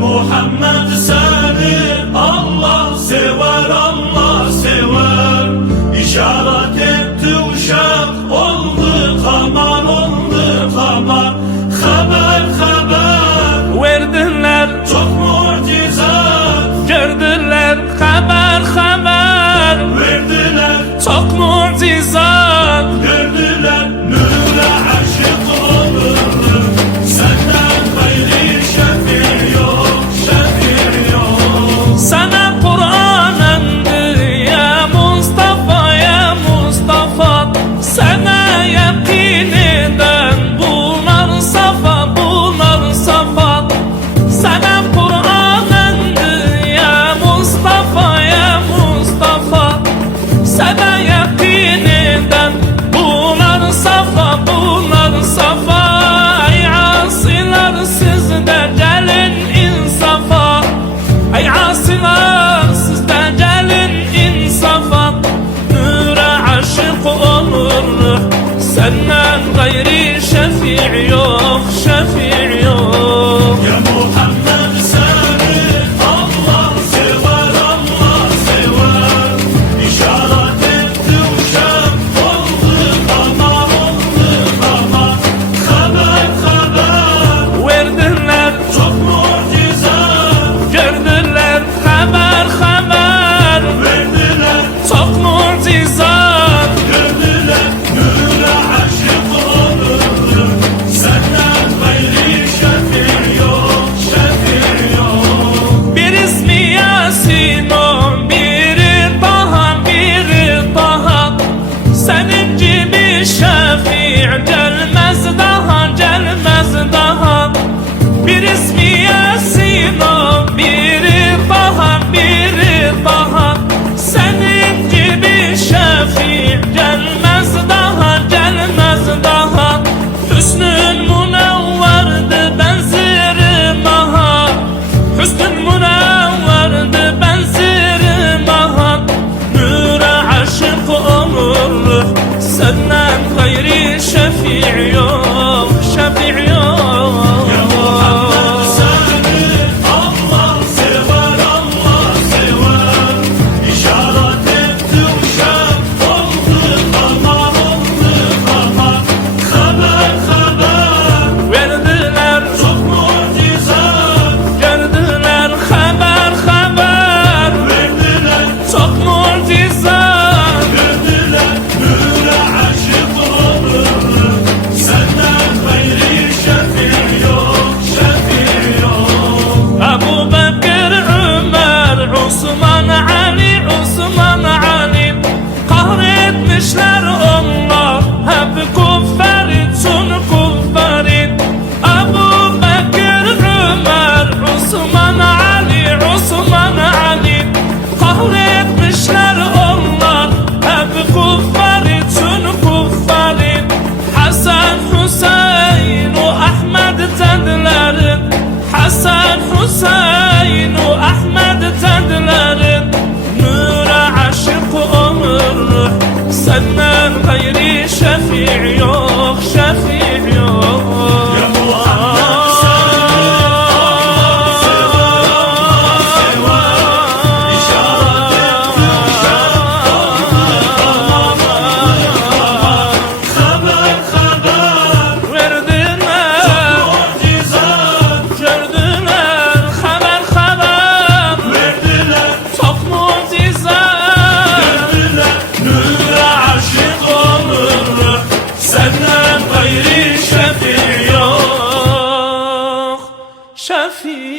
Muhammed seni Allah sever, Allah sever. İşaret etti uşak, oldu kamar, oldu kamar. Haber haber verdiler, çok mucizat gördüler. Haber haber verdiler, çok mucizat gördüler. Nur'a aşık olurlar, senden gayri şefir yok, şefir yok. sana Kur'an indi ya Mustafa, ya Mustafa. Sana yakin eden bunlar safa, bunlar safa. Sana Kur'an indi ya Mustafa, ya Mustafa. Sana yakin eden bunlar safa, bunlar safa. Ey asiler siz de gelin insafa. Ey asiler siz de gelin insafa. Nur'a aşık olur, senden gayri şefi' yok, şefi' yok. Ya Muhammed seni Allah sever, Allah sever. İşaret etti uşak, oldu kamar, oldu kamar. Haber haber Verdiler, çok mucizat gördüler. Haber haber verdiler, çok mucizat. gördüler. Nur'a aşık olurlar, senden gayri şefir yok, şefir yok. Bir ismi Yasin o, biri Taha, biri Taha. Senin gibi şefi' gelmez daha, gelmez daha. Bir ismi Yasin o, biri Taha, biri Taha. Senin gibi şefi' gelmez daha, gelmez daha. Hüsnün münevverdi benzerim aha. Hüsnün münevverdi benzerim aha. Nur'a aşık olur, senden gayri şefi' yok, şefi' yok. Ya Muhammed seni Allah sever, Allah sever. İşaret etti uşak, oldu kamar, oldu kamar. Haber haber Verdiler, çok mucizat gördüler. Haber haber verdiler, çok mucizat. gördüler. Nur'a aşık olurlar, senden gayri şefir yok, şefir yok. Ebu Bekir, Ömer, Osman, Ali, Osman, Ali. Kahretmişler onlar hep kuffarit, sun kuffarit. Ebu Bekir, Ömer, Osman, Ali, Osman, Ali. Kahretmişler onlar hep kuffarit, sun kuffarit. Hasan, Hüseyin, o Ahmed tendilerin. Hasan, Hüseyin, o Ahmed tendilerin. Nur'a aşık olur, senden gayri şefi' yok, şefi' yok. Ya Muhammed seni Allah sever, Allah sever. İşaret etti uşak, oldu kamar, oldu kamar. Haber haber Verdiler, mucizat gördüler. Haber haber verdiler, çok mucizat. gördüler. Nur'a aşık olurlar, senden gayri şefir yok. Şefi'